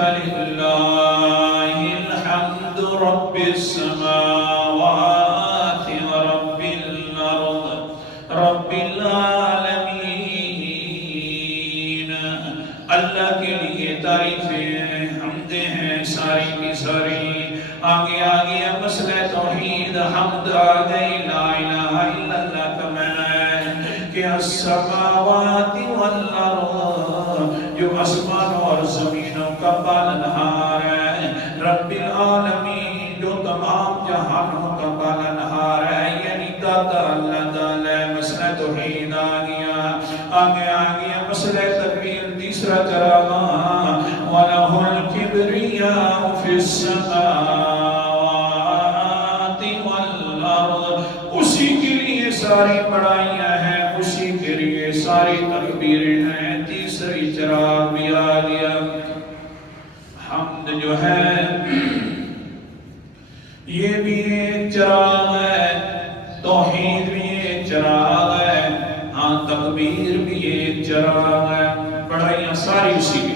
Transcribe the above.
فللہ الحمد رب السماوات ورب الارض رب العالمین. اللہ کے لیے تعریفیں حمدیں ہیں ساری کی ساری. آگے آگے مسئلہ توحید حمد آ گئی. لا الہ الا اللہ کا معنی ہے کہ السماوات والارض، جو آسمان اور زمینوں کا پالنہار ہے، رب العالمین، جو تمام جہانوں کا پالنہار ہے، یعنی داتا اللہ تعالی. مسئلہ توحید آ گیا. آگے آگے مسئلہ تکبیر تیسرا تراغا. وَلَهُ الْكِبْرِيَاءُ فِي السَّمَاوَاتِ وَالْأَرْضِ. اسی کے لیے ساری بڑائیاں ہیں، اسی کے لیے ساری تکبیریں ہیں. تیسری چراغ بھی آ گیا. حمد جو ہے یہ بھی ایک چراغ ہے، توحید بھی ایک چراغ ہے، ہاں تکبیر بھی ایک چراغ ہے. بڑائیاں ساری اسی کی